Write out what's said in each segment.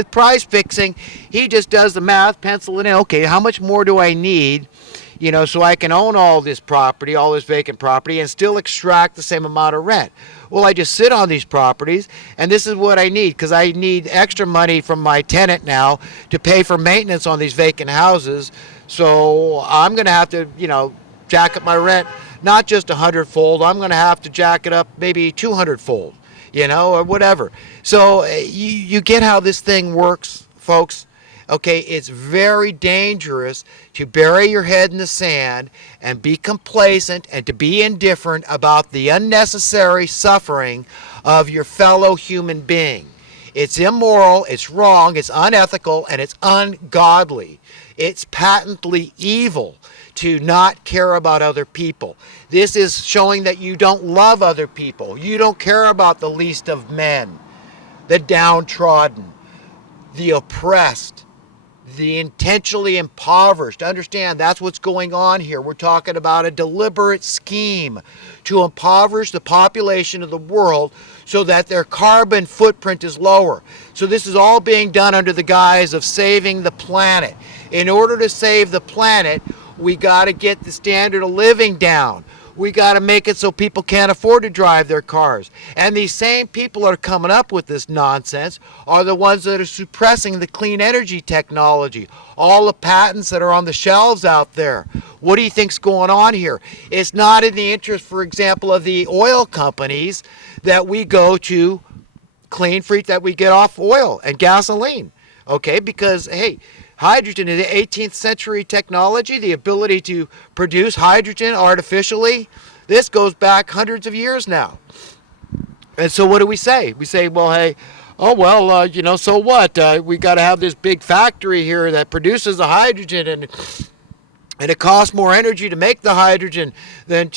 with price fixing, he just does the math, pencil it in. Okay, how much more do I need? So I can own all this property, all this vacant property, and still extract the same amount of rent. Well, I just sit on these properties, and this is what I need, because I need extra money from my tenant now to pay for maintenance on these vacant houses. So I'm going to have to, jack up my rent, not just 100-fold. I'm going to have to jack it up maybe 200-fold, or whatever. So you get how this thing works, folks. Okay, it's very dangerous to bury your head in the sand and be complacent and to be indifferent about the unnecessary suffering of your fellow human being. It's immoral, it's wrong, it's unethical, and it's ungodly. It's patently evil to not care about other people. This is showing that you don't love other people. You don't care about the least of men, the downtrodden, the oppressed, the intentionally impoverished. Understand, that's what's going on here. We're talking about a deliberate scheme to impoverish the population of the world so that their carbon footprint is lower. So this is all being done under the guise of saving the planet. In order to save the planet, we got to get the standard of living down. We got to make it so people can't afford to drive their cars. And these same people that are coming up with this nonsense are the ones that are suppressing the clean energy technology. All the patents that are on the shelves out there. What do you think's going on here? It's not in the interest, for example, of the oil companies that we go to clean free, that we get off oil and gasoline. Okay, because, hey, hydrogen is the 18th century technology, the ability to produce hydrogen artificially. This goes back hundreds of years now. And so what do we say? We say, well, hey, so what? We got to have this big factory here that produces the hydrogen, and it costs more energy to make the hydrogen than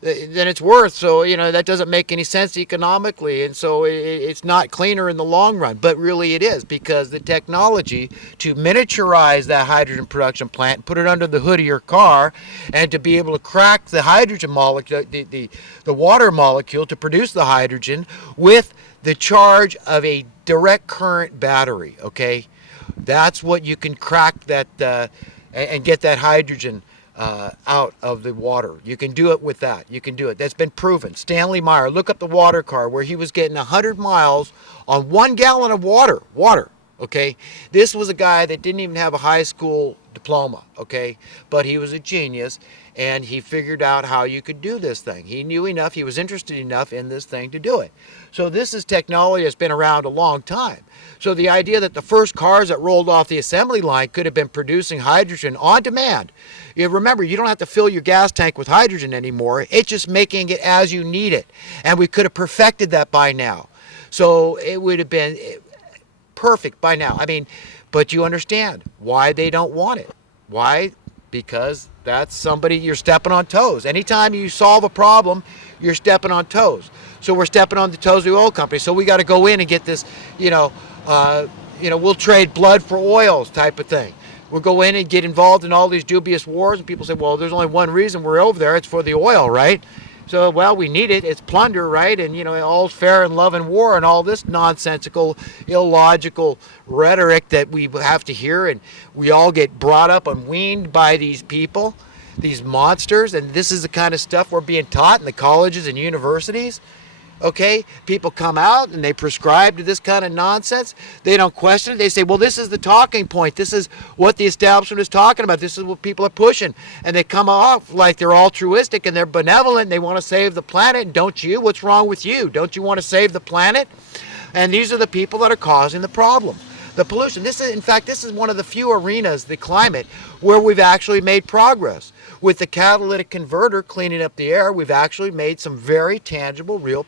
it's worth. So, that doesn't make any sense economically. And so it's not cleaner in the long run. But really it is, because the technology to miniaturize that hydrogen production plant and put it under the hood of your car, and to be able to crack the hydrogen molecule, the water molecule, to produce the hydrogen with the charge of a direct current battery. Okay, that's what you can crack that and get that hydrogen out of the water. You can do it with that. You can do it. That's been proven. Stanley Meyer, look up the water car, where he was getting 100 miles on 1 gallon of water. Okay, this was a guy that didn't even have a high school diploma. Okay, but he was a genius, and he figured out how you could do this thing. He knew enough. He was interested enough in this thing to do it. So this is technology that's been around a long time. So the idea that the first cars that rolled off the assembly line could have been producing hydrogen on demand. Remember, you don't have to fill your gas tank with hydrogen anymore. It's just making it as you need it. And we could have perfected that by now. So it would have been perfect by now. But you understand why they don't want it. Why? Because that's somebody, you're stepping on toes. Anytime you solve a problem, you're stepping on toes. So we're stepping on the toes of the oil company. So we got to go in and get this, we'll trade blood for oils type of thing. We'll go in and get involved in all these dubious wars, and people say, well, there's only one reason we're over there. It's for the oil, right? So, well, we need it. It's plunder, right? And, all's fair in love and war, and all this nonsensical, illogical rhetoric that we have to hear, and we all get brought up and weaned by these people, these monsters, and this is the kind of stuff we're being taught in the colleges and universities. Okay, people come out and they prescribe to this kind of nonsense. They don't question it. They say, well, this is the talking point. This is what the establishment is talking about. This is what people are pushing. And they come off like they're altruistic and they're benevolent and they want to save the planet. And don't you? What's wrong with you? Don't you want to save the planet? And these are the people that are causing the problem. The pollution. This is one of the few arenas, the climate, where we've actually made progress. With the catalytic converter cleaning up the air, we've actually made some very tangible, real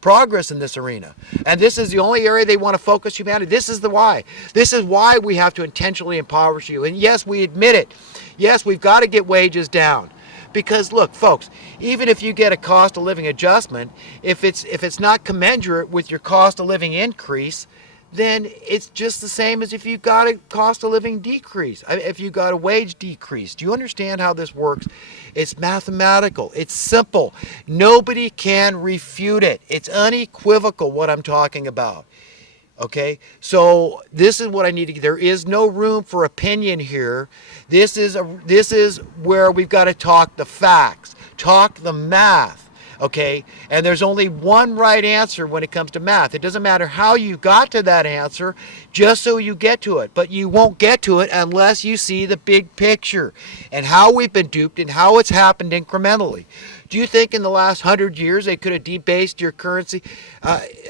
progress in this arena. And this is the only area they want to focus humanity. This is the why. This is why we have to intentionally impoverish you. And yes, we admit it. Yes, we've got to get wages down. Because look, folks, even if you get a cost of living adjustment, if it's not commensurate with your cost of living increase, then it's just the same as if you got a cost of living decrease, if you got a wage decrease. Do you understand how this works? It's mathematical. It's simple. Nobody can refute it. It's unequivocal what I'm talking about. Okay, so this is what I need to get. There is no room for opinion here. This is where we've got to talk the facts, talk the math. Okay, and there's only one right answer when it comes to math. It doesn't matter how you got to that answer, just so you get to it. But you won't get to it unless you see the big picture and how we've been duped and how it's happened incrementally. Do you think in the last 100 years they could have debased your currency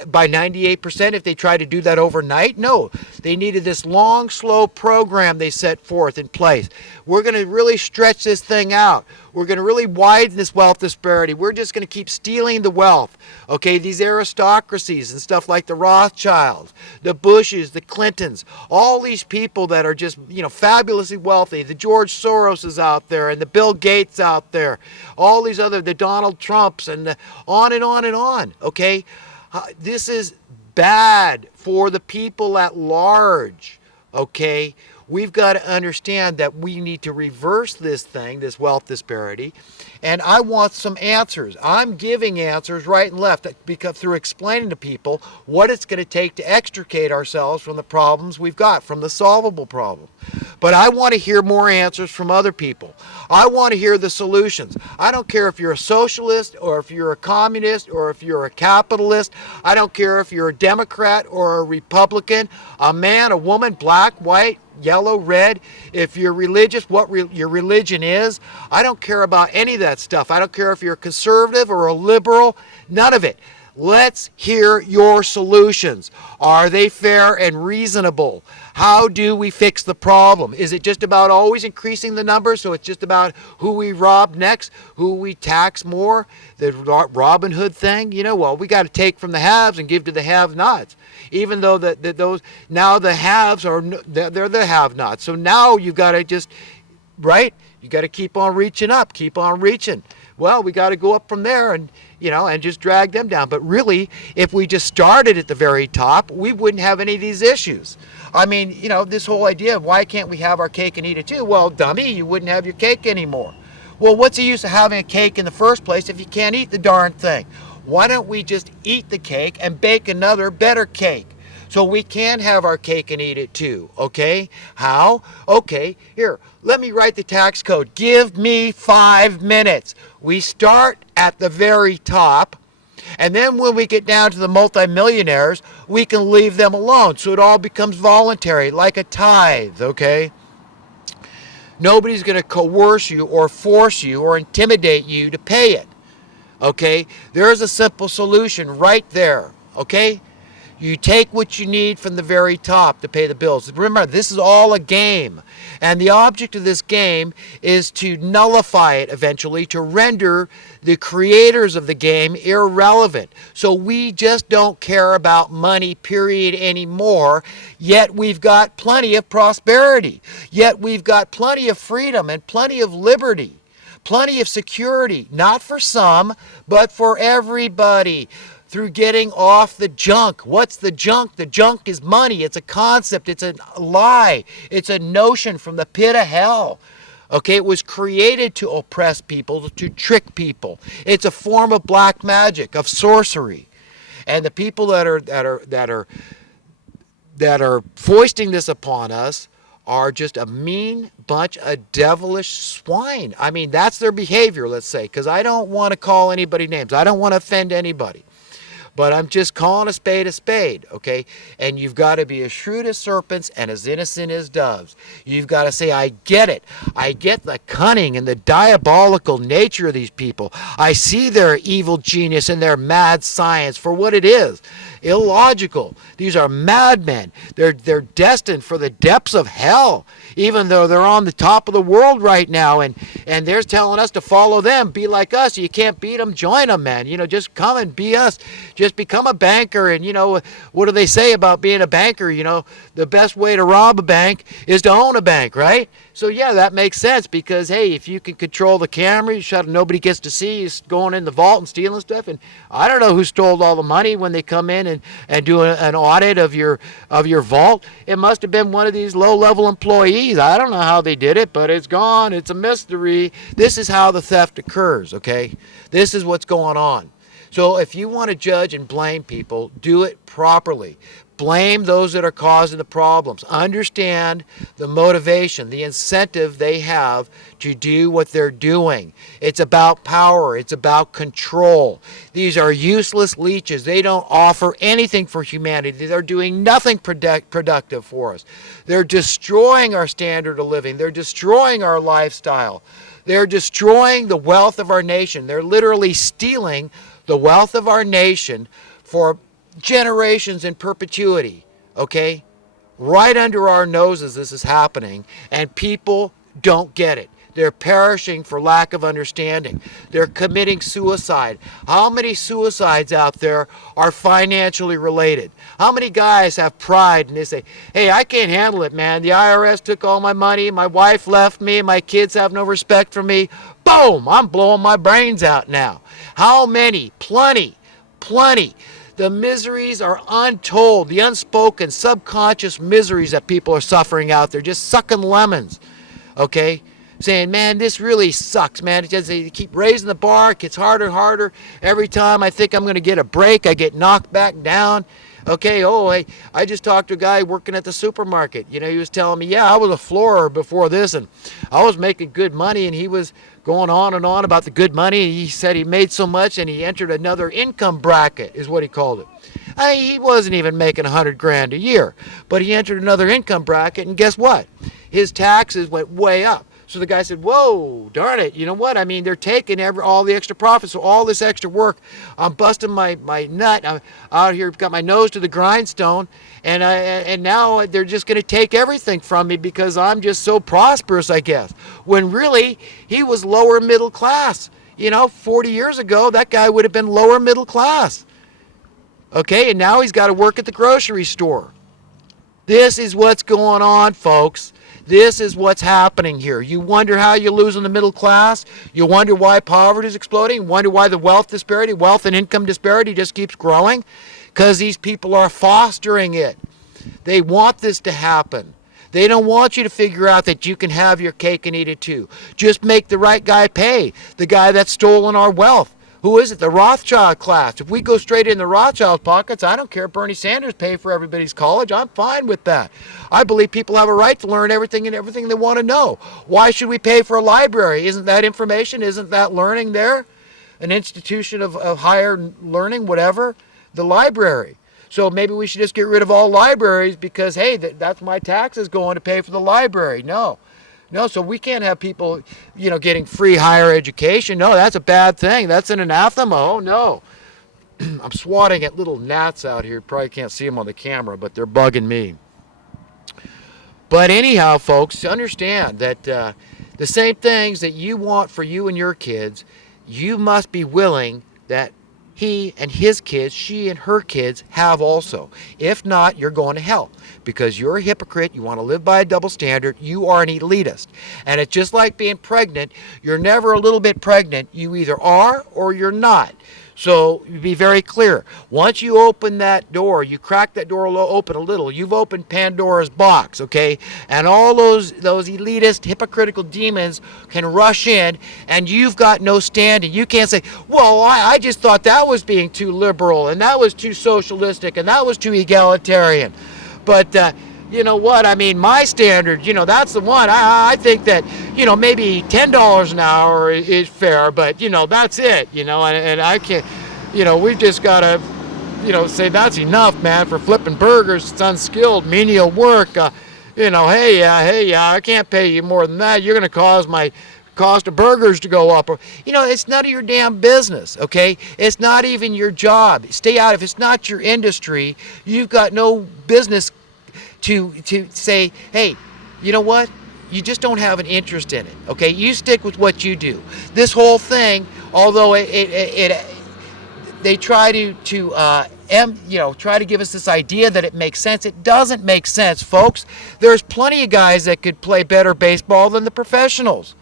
by 98% if they tried to do that overnight? No. They needed this long, slow program they set forth in place. We're going to really stretch this thing out. We're going to really widen this wealth disparity. We're just going to keep stealing the wealth. Okay, these aristocracies and stuff like the Rothschilds, the Bushes, the Clintons, all these people that are just, fabulously wealthy. The George Soros is out there and the Bill Gates out there. All these other, the Donald Trumps and on and on and on. Okay, this is bad for the people at large. Okay, we've got to understand that we need to reverse this thing, this wealth disparity, and I want some answers. I'm giving answers right and left because through explaining to people what it's going to take to extricate ourselves from the problems we've got, from the solvable problem. But I want to hear more answers from other people. I want to hear the solutions. I don't care if you're a socialist or if you're a communist or if you're a capitalist. I don't care if you're a Democrat or a Republican, a man, a woman, black, white, yellow, red, if you're religious, what your religion is. I don't care about any of that stuff. I don't care if you're a conservative or a liberal, none of it. Let's hear your solutions. Are they fair and reasonable? How do we fix the problem? Is it just about always increasing the numbers? So it's just about who we rob next, who we tax more, the Robin Hood thing? We got to take from the haves and give to the have-nots. Even though those now the haves they're the have-nots. So now you've got to just, right? You got to keep on reaching up, keep on reaching. Well, we got to go up from there and just drag them down. But really, if we just started at the very top, we wouldn't have any of these issues. I mean, this whole idea of why can't we have our cake and eat it too? Well, dummy, you wouldn't have your cake anymore. Well, what's the use of having a cake in the first place if you can't eat the darn thing? Why don't we just eat the cake and bake another better cake? So we can have our cake and eat it too, okay? How? Okay, here, let me write the tax code. Give me 5 minutes. We start at the very top, and then when we get down to the multimillionaires, we can leave them alone. So it all becomes voluntary, like a tithe, okay? Nobody's going to coerce you or force you or intimidate you to pay it, okay? There's a simple solution right there, okay? You take what you need from the very top to pay the bills. Remember, this is all a game. And the object of this game is to nullify it eventually, to render the creators of the game irrelevant. So we just don't care about money, period, anymore. Yet we've got plenty of prosperity. Yet we've got plenty of freedom and plenty of liberty. Plenty of security, not for some, but for everybody. Through getting off the junk. What's the junk? The junk is money. It's a concept. It's a lie. It's a notion from the pit of hell. Okay, it was created to oppress people, to trick people. It's a form of black magic, of sorcery. And the people that are foisting this upon us are just a mean bunch of devilish swine. I mean, that's their behavior, let's say, because I don't want to call anybody names. I don't want to offend anybody. But I'm just calling a spade, okay? And you've got to be as shrewd as serpents and as innocent as doves. You've got to say, I get it. I get the cunning and the diabolical nature of these people. I see their evil genius and their mad science for what it is. Illogical. These are madmen. They're destined for the depths of hell, even though they're on the top of the world right now, and they're telling us to follow them, be like us. You can't beat them, join them, man. Just come and be us. Just become a banker. And what do they say about being a banker? The best way to rob a bank is to own a bank, right? So yeah, that makes sense, because hey, if you can control the camera, you shut, nobody gets to see you going in the vault and stealing stuff. And I don't know who stole all the money when they come in and do an audit of your vault. It must have been one of these low-level employees. I don't know how they did it, but it's gone. It's a mystery. This is how the theft occurs, okay? This is what's going on. So if you want to judge and blame people, do it properly. Blame those that are causing the problems. Understand the motivation, the incentive they have to do what they're doing. It's about power. It's about control. These are useless leeches. They don't offer anything for humanity. They're doing nothing productive for us. They're destroying our standard of living. They're destroying our lifestyle. They're destroying the wealth of our nation. They're literally stealing the wealth of our nation for generations in perpetuity, okay? Right under our noses this is happening, and people don't get it. They're perishing for lack of understanding. They're committing suicide. How many suicides out there are financially related? How many guys have pride and they say, hey, I can't handle it, man. The IRS took all my money. My wife left me. My kids have no respect for me. Boom, I'm blowing my brains out now. How many? Plenty. The miseries are untold. The unspoken, subconscious miseries that people are suffering out there, just sucking lemons, okay? Saying, man, this really sucks, man. It just, they keep raising the bar. It gets harder and harder. Every time I think I'm going to get a break, I get knocked back down. Okay, hey, I just talked to a guy working at the supermarket. You know, he was telling me, yeah, I was a floorer before this, and I was making good money, and he was going on and on about the good money. He said he made so much, and he entered another income bracket, is what he called it. I mean, he wasn't even making $100,000 a year, but he entered another income bracket, and guess what? His taxes went way up. So the guy said, whoa, darn it, you know what? I mean, they're taking all the extra profits, so all this extra work, I'm busting my nut. I'm out here, got my nose to the grindstone, and now they're just going to take everything from me because I'm just so prosperous, I guess. When really, he was lower middle class. You know, 40 years ago, that guy would have been lower middle class. Okay, and now he's got to work at the grocery store. This is what's going on, folks. This is what's happening here. You wonder how you're losing the middle class. You wonder why poverty is exploding. You wonder why the wealth and income disparity just keeps growing. Because these people are fostering it. They want this to happen. They don't want you to figure out that you can have your cake and eat it too. Just make the right guy pay. The guy that's stolen our wealth. Who is it? The Rothschild class. If we go straight in the Rothschild pockets, I don't care if Bernie Sanders paid for everybody's college. I'm fine with that. I believe people have a right to learn everything they want to know. Why should we pay for a library? Isn't that information? Isn't that learning there? An institution of higher learning, whatever? The library. So maybe we should just get rid of all libraries because, hey, that's my taxes going to pay for the library. No, so we can't have people, getting free higher education. No, that's a bad thing. That's an anathema. Oh, no. I'm swatting at little gnats out here. Probably can't see them on the camera, but they're bugging me. But anyhow, folks, understand that the same things that you want for you and your kids, you must be willing that he and his kids, she and her kids have also. If not, you're going to hell because you're a hypocrite. You want to live by a double standard. You are an elitist. And it's just like being pregnant. You're never a little bit pregnant. You either are or you're not. So be very clear. Once you open that door, you crack that door open a little, you've opened Pandora's box, okay? And all those elitist, hypocritical demons can rush in, and you've got no standing. You can't say, well, I just thought that was being too liberal, and that was too socialistic, and that was too egalitarian. But you know what? I mean, my standard, that's the one. I think that, maybe $10 an hour is fair, but, that's it, and I can't, we've just got to, say that's enough, man, for flipping burgers. It's unskilled, menial work. Hey, I can't pay you more than that. You're going to cause my cost of burgers to go up. It's none of your damn business, okay? It's not even your job. Stay out. If it's not your industry, you've got no business to say, hey, you know what? You just don't have an interest in it, okay? You stick with what you do. This whole thing, although they try to try to give us this idea that it makes sense. It doesn't make sense, folks. There's plenty of guys that could play better baseball than the professionals.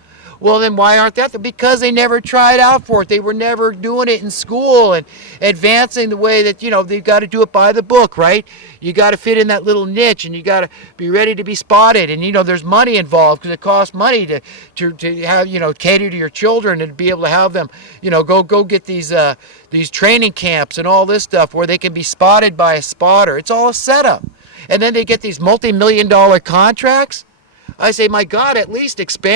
Well, then why aren't that? Because they never tried out for it. They were never doing it in school and advancing the way that, they've got to do it by the book, right? You got to fit in that little niche, and you got to be ready to be spotted. And, there's money involved because it costs money to have, cater to your children and be able to have them, go get these training camps and all this stuff where they can be spotted by a spotter. It's all a setup. And then they get these multi-million-dollar contracts. I say, my God, at least expand